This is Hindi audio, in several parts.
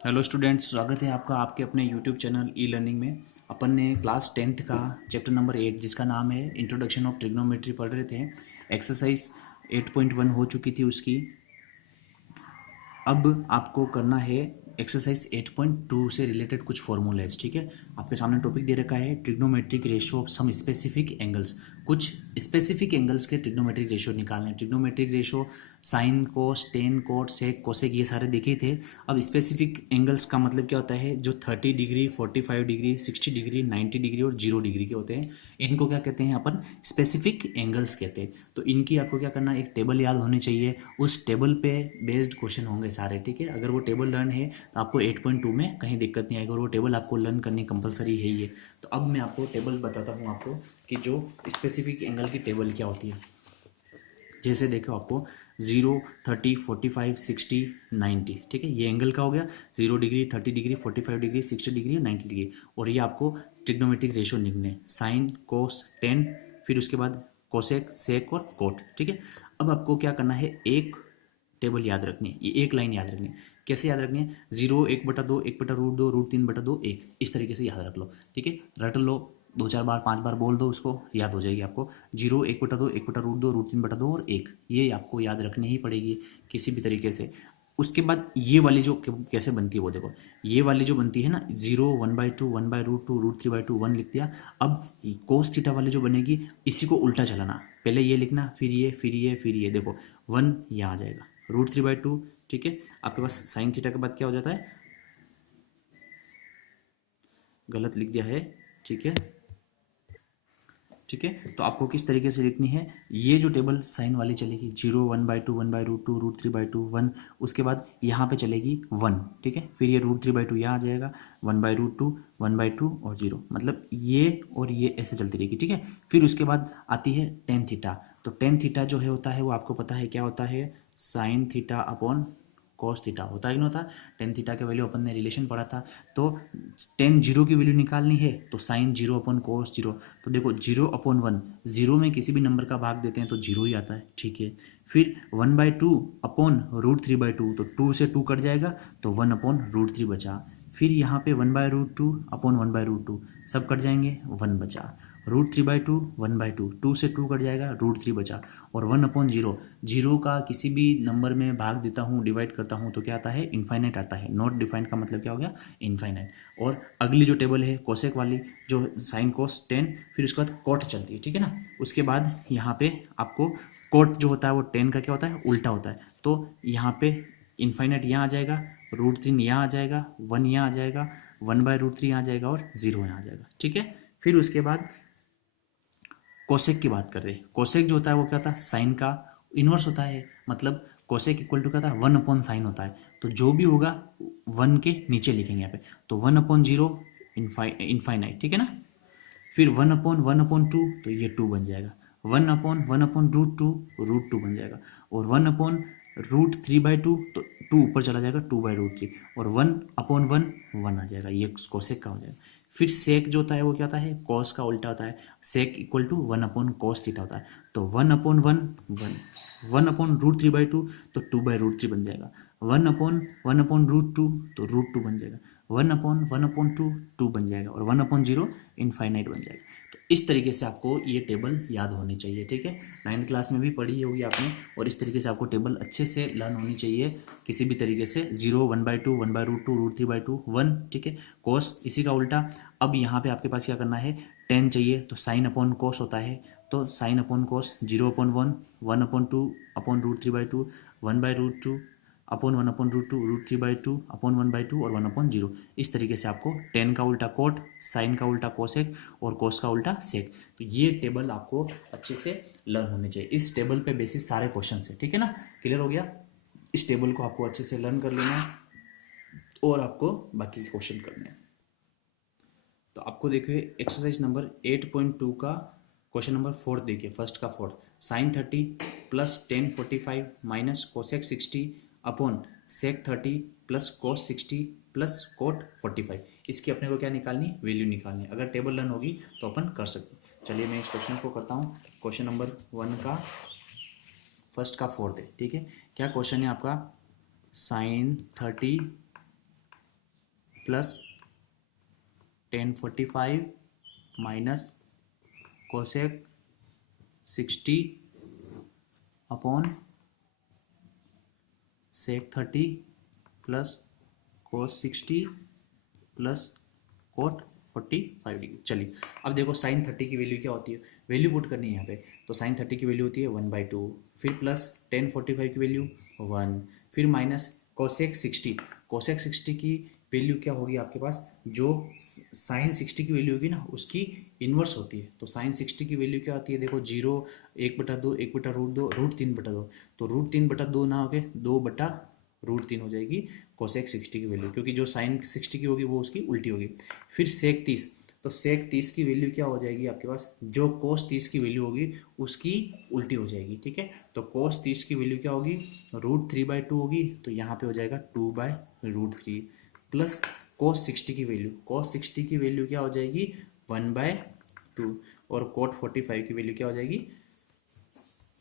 हेलो स्टूडेंट्स, स्वागत है आपका आपके अपने यूट्यूब चैनल ई लर्निंग में। अपन ने क्लास 10th का चैप्टर नंबर 8 जिसका नाम है इंट्रोडक्शन ऑफ ट्रिग्नोमेट्री पढ़ रहे थे। एक्सरसाइज 8.1 हो चुकी थी उसकी। अब आपको करना है एक्सरसाइज 8.2 से रिलेटेड कुछ फॉर्मूलेज। ठीक है, आपके सामने टॉपिक दे रखा है trigonometric ratio of some specific angles. कुछ स्पेसिफिक एंगल्स के ट्रिग्नोमेट्रिक रेशियो निकालने। Trigonometric ratio sine cos tan cot sec cosec ये सारे देखे थे। अब स्पेसिफिक एंगल्स का मतलब क्या होता है, जो 30 डिग्री 45 डिग्री 60 डिग्री 90 डिग्री और 0 डिग्री के होते हैं, इनको क्या कहते हैं अपन, स्पेसिफिक एंगल्स कहते हैं। तो इनकी आपको क्या करना है, एक टेबल याद होनी चाहिए, उस टेबल पे बेस्ड क्वेश्चन होंगे सारे। ठीक है, अगर वो टेबल लर्न है तो आपको 8.2 में कहीं दिक्कत नहीं आएगी और वो टेबल आपको लर्न करनी कंपलसरी है ही है। तो अब मैं आपको टेबल बताता हूँ आपको कि जो स्पेसिफिक एंगल की टेबल क्या होती है। जैसे देखो आपको 0 30 45 60 90, ठीक है, ये एंगल का हो गया। 0 degree 30 degree 45 degree 60 degree 90 degree. और ये आपको ट्रिग्नोमेट्रिक रेशियो लिखने, साइन कोस टेन, फिर उसके बाद कोसेक सेक और कोट। ठीक है, अब आपको क्या करना है, एक टेबल याद रखनी है, ये एक लाइन याद रखनी है। कैसे याद रखनी है, 0 1/2 1/√2 √3/2 1, इस तरीके से याद रख लो। ठीक है, रट लो, 2 4 बार 5 बार बोल दो, उसको याद हो जाएगी आपको। 0 1/2 1/√2 √3/2 और 1, ये आपको याद रखनी ही पड़ेगी किसी भी तरीके से। उसके बाद ये वाली जो कैसे बनती है वो देखो, ये वाली जो बनती है ना, 0 1/2 1/√2 √3/2 1 लिख दिया। अब कोस थीटा वाली जो बनेगी, इसी को उल्टा चलाना, पहले ये लिखना फिर ये फिर ये फिर ये, देखो 1 यहाँ आ जाएगा √3/2। ठीक है, आपके पास साइन थीटा के बाद क्या हो जाता है, गलत लिख दिया है। ठीक है, ठीक है, तो आपको किस तरीके से लिखनी है, ये जो टेबल साइन वाली चलेगी 0 1/2 1/√2 √3/2 1, उसके बाद यहाँ पे चलेगी 1। ठीक है, फिर ये √3/2 यहाँ आ जाएगा, 1/√2 1/2 और 0, मतलब ये और ये ऐसे चलती रहेगी। ठीक है, फिर उसके बाद आती है टेन थीटा। तो टेन थीटा जो है होता है वो आपको पता है क्या होता है, sine theta upon cos theta होता है कि नहीं होता। टेन थीटा के वैल्यू अपन ने रिलेशन पढ़ा था। तो टेन जीरो की वैल्यू निकालनी है तो sine zero upon cos zero. तो देखो 0/1, जीरो में किसी भी नंबर का भाग देते हैं तो जीरो ही आता है। ठीक है, फिर 1/2 अपॉन √3/2, तो 2 से 2 कट जाएगा तो 1/√3 बचा। फिर यहाँ पे 1/√2 अपॉन 1/√2, सब कट जाएंगे, 1 बचा। √3/2 1/2, 2 से 2 कट जाएगा, √3 बचा। और 1/0, जीरो का किसी भी नंबर में भाग देता हूँ डिवाइड करता हूँ तो क्या आता है, इन्फाइनाइट आता है। नॉट डिफाइंड का मतलब क्या हो गया, इन्फाइनाइट। और अगली जो टेबल है कोसेक वाली, जो साइन कोस टेन, फिर उसके बाद कोट चलती है। ठीक है ना, उसके बाद यहाँ पे आपको कोट जो होता है वो टेन का क्या होता है, उल्टा होता है। तो यहाँ पे इन्फाइनाइट यहाँ आ जाएगा, √3 यहाँ आ जाएगा, 1 यहाँ आ जाएगा, 1/√3 यहाँ आ जाएगा और 0 यहाँ आ जाएगा। ठीक है, फिर उसके बाद कोसेक की बात करते हैं। कोसेक जो होता है वो क्या होता है, साइन का इन्वर्स होता है। मतलब कोसेक इक्वल टू क्या होता है, 1/साइन होता है। तो जो भी होगा 1 के नीचे लिखेंगे यहाँ पे। तो 1/0 इनफाइनाइट, ठीक है ना। फिर 1/1/2, तो ये 2 बन जाएगा। 1/1/√2 √2 बन जाएगा। और 1/√3/2, तो 2 ऊपर चला जाएगा, 2/√3। और 1/1 1 आ जाएगा, ये कोसेक का हो जाएगा। फिर सेक जो होता है वो क्या होता है, कॉस का उल्टा होता है। सेक इक्वल टू 1/cos थीटा होता है। तो 1/1 1, 1/√3/2, तो 2/√3 बन जाएगा। 1/1/√2, तो √2 बन जाएगा। 1/1/2 2 बन जाएगा। और 1/0 इनफाइनाइट बन जाएगा। तो इस तरीके से आपको ये टेबल याद होनी चाहिए। ठीक है, 9th क्लास में भी पढ़ी होगी आपने। और इस तरीके से आपको टेबल अच्छे से लर्न होनी चाहिए किसी भी तरीके से। 0 1/2 1/√2 √3/2 1, ठीक है, कोस इसी का उल्टा। अब यहाँ पे आपके पास क्या करना है, टेन चाहिए तो साइन अपॉन कोस होता है। तो साइन अपॉन कोस 0/1 1/2 अपॉन √3/2 1/√2 अपॉन 1/√2 √3/2 अपॉन 1/2 और 1/0। इस तरीके से आपको टेन का उल्टा कोट, साइन का उल्टा कोसेक और कोस का उल्टा सेक। तो ये टेबल आपको अच्छे से लर्न होने चाहिए। इस टेबल पे बेसिस सारे क्वेश्चन है। ठीक है ना, क्लियर हो गया। इस टेबल को आपको अच्छे से लर्न कर लेना है और आपको बाकी क्वेश्चन करने हैं। तो आपको देखिए एक्सरसाइज नंबर 8.2 का क्वेश्चन नंबर 4 देखिए, फर्स्ट का 4, sine 30 plus tan 45 minus cosec 60 upon sec 30 plus cos 60 plus cot 45। इसकी अपने को क्या निकालनी, वैल्यू निकालनी। अगर टेबल लर्न होगी तो अपन कर सकते हैं। चलिए मैं इस क्वेश्चन को करता हूँ। क्वेश्चन नंबर 1 का फर्स्ट का 4 है। ठीक है, क्या क्वेश्चन है आपका, sine 30 plus 1045 minus cosec 60 upon sec 30 plus cos 60 plus cot 45 degree. चलिए अब देखो साइन 30 की वैल्यू क्या होती है, वैल्यू पुट करनी है यहाँ पे। तो साइन 30 की वैल्यू होती है 1/2, फिर प्लस 1045 की वैल्यू 1, फिर माइनस कोसेक 60। कोसेक 60 की वैल्यू क्या होगी आपके पास, जो साइन 60 की वैल्यू होगी ना उसकी इन्वर्स होती है। तो साइन 60 की वैल्यू क्या होती है, देखो 0 1/2 1/√2 √3/2। तो √3/2 ना होके 2/√3 हो जाएगी कोसेक 60 की वैल्यू, क्योंकि जो साइन 60 की होगी वो उसकी उल्टी होगी। फिर सेक 30, तो सेक 30 की वैल्यू क्या हो जाएगी आपके पास, जो कोस 30 की वैल्यू होगी उसकी उल्टी हो जाएगी। ठीक है, तो कोस 30 की वैल्यू क्या होगी, √3/2 होगी, तो यहाँ पे हो जाएगा 2/√3 प्लस कोस 60 की वैल्यू, कोस 60 की वैल्यू क्या हो जाएगी 1/2 और कोट 45 की वैल्यू क्या हो जाएगी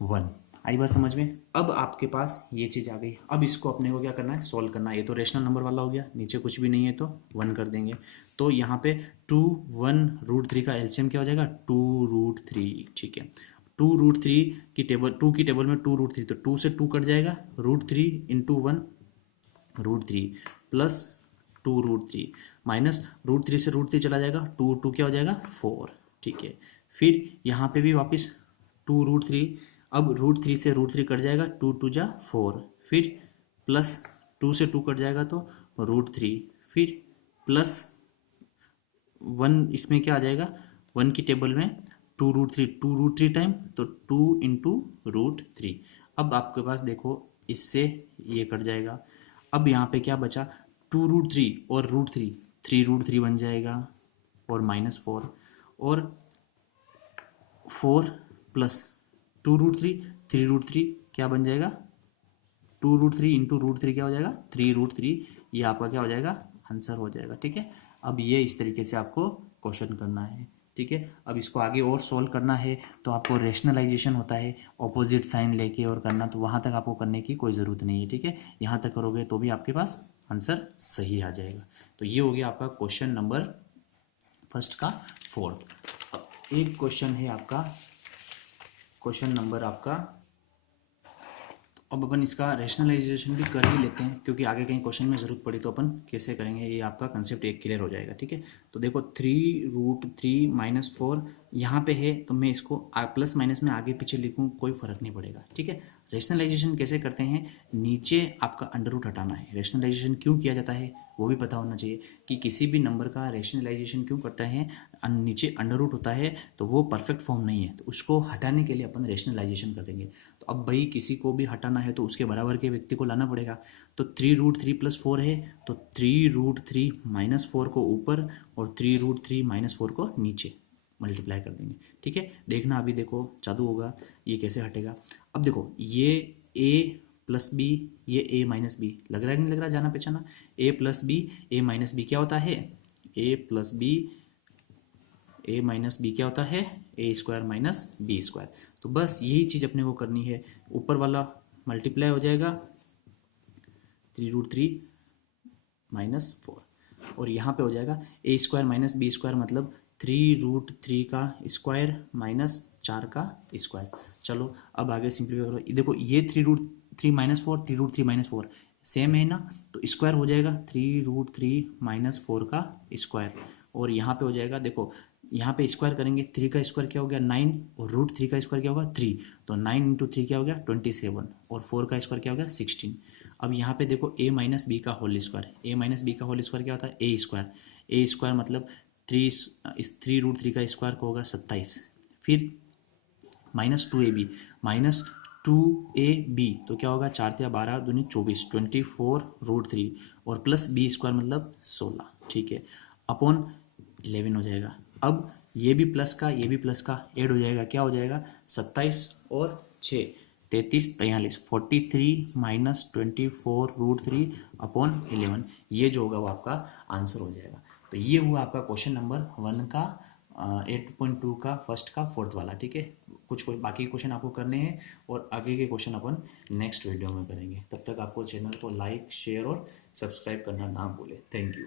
1। आई बात समझ में। अब आपके पास ये चीज़ आ गई, अब इसको अपने को क्या करना है, सॉल्व करना है। ये तो रेशनल नंबर वाला हो गया, नीचे कुछ भी नहीं है तो 1 कर देंगे। तो यहाँ पे 2 1√3 का एलसीएम क्या हो जाएगा 2√3। ठीक है, 2√3 की टेबल, 2 की टेबल में 2√3, तो 2 से 2 कट जाएगा, √3 × 1 √3 प्लस 2√3 माइनस √3 से √3 चला जाएगा, 2 क्या हो जाएगा 4। ठीक है, फिर यहाँ पे भी वापस 2√3, अब √3 से √3 कट जाएगा, 2 2 जा 4, फिर प्लस 2 से 2 कट जाएगा तो √3, फिर प्लस 1, इसमें क्या आ जाएगा 1 की टेबल में 2√3 टाइम, तो 2 × √3। अब आपके पास देखो इससे ये कट जाएगा, अब यहाँ पे क्या बचा 2√3 और √3, 3√3 बन जाएगा और -4 और 4 प्लस 2√3 3√3 क्या बन जाएगा 2√3 × √3 क्या हो जाएगा 3√3। ये आपका क्या हो जाएगा आंसर हो जाएगा। ठीक है, अब ये इस तरीके से आपको क्वेश्चन करना है। ठीक है, अब इसको आगे और सॉल्व करना है तो आपको रेशनलाइजेशन होता है ऑपोजिट साइन लेके और करना, तो वहाँ तक आपको करने की कोई ज़रूरत नहीं है। ठीक है, यहाँ तक करोगे तो भी आपके पास आंसर सही आ जाएगा। तो ये हो गया आपका क्वेश्चन नंबर फर्स्ट का 4। एक क्वेश्चन है आपका क्वेश्चन नंबर आपका, तो अब अपन इसका रेशनलाइजेशन भी कर ही लेते हैं, क्योंकि आगे कहीं क्वेश्चन में ज़रूरत पड़ी तो अपन कैसे करेंगे ये आपका कंसेप्ट एक क्लियर हो जाएगा। ठीक है, तो देखो 3√3 -4 यहाँ पे है, तो मैं इसको प्लस माइनस में आगे पीछे लिखूँ कोई फ़र्क नहीं पड़ेगा। ठीक है, रेशनलाइजेशन कैसे करते हैं, नीचे आपका अंडर रूट हटाना है। रेशनलाइजेशन क्यों किया जाता है वो भी पता होना चाहिए कि किसी भी नंबर का रेशनलाइजेशन क्यों करता है, नीचे अंडर रूट होता है तो वो परफेक्ट फॉर्म नहीं है, तो उसको हटाने के लिए अपन रेशनलाइजेशन करेंगे। तो अब भाई किसी को भी हटाना है तो उसके बराबर के व्यक्ति को लाना पड़ेगा। तो 3√3 + 4 है, तो 3√3 - 4 को ऊपर और 3√3 - 4 को नीचे मल्टीप्लाई कर देंगे। ठीक है, देखना अभी देखो जादू होगा, ये कैसे हटेगा। अब देखो ये a + b, ये a - b, लग रहा है कि नहीं लग रहा, जाना पहचाना। a + b, a - b क्या होता है, a + b, a - b क्या होता है a² - b²। तो बस यही चीज़ अपने को करनी है, ऊपर वाला मल्टीप्लाई हो जाएगा 3√3 - 4 और यहाँ पे हो जाएगा a² - b² मतलब 3√3 का स्क्वायर माइनस 4 का स्क्वायर। चलो अब आगे सिंप्लीफाई करो, देखो ये 3√3 - 4 3√3 - 4 सेम है ना, तो स्क्वायर हो जाएगा 3√3 - 4 का स्क्वायर। और यहाँ पे हो जाएगा, देखो यहाँ पे स्क्वायर करेंगे, 3 का स्क्वायर क्या हो गया 9 और √3 का स्क्वायर क्या होगा 3, तो 9 × 3 क्या हो गया 27 और 4 का स्क्वायर क्या हो गया 16। अब यहाँ पे देखो a - b का होल स्क्वायर, a - b का होल स्क्वायर क्या होता है a² मतलब 3√3 का स्क्वायर को होगा 27, फिर -2ab -2ab तो क्या होगा 4 × 12 = 24 24√3 और प्लस b² मतलब 16। ठीक है, अपॉन 11 हो जाएगा। अब ये भी प्लस का ये भी प्लस का ऐड हो जाएगा, क्या हो जाएगा 27 और 6 33 43 43 -24√3 अपॉन 11, ये जो होगा वो आपका आंसर हो जाएगा। तो ये हुआ आपका क्वेश्चन नंबर 1 का 8.2 का फर्स्ट का फोर्थ वाला। ठीक है, कुछ बाकी क्वेश्चन आपको करने हैं और आगे के क्वेश्चन अपन नेक्स्ट वीडियो में करेंगे। तब तक आपको चैनल को लाइक शेयर और सब्सक्राइब करना ना भूलें। Thank you.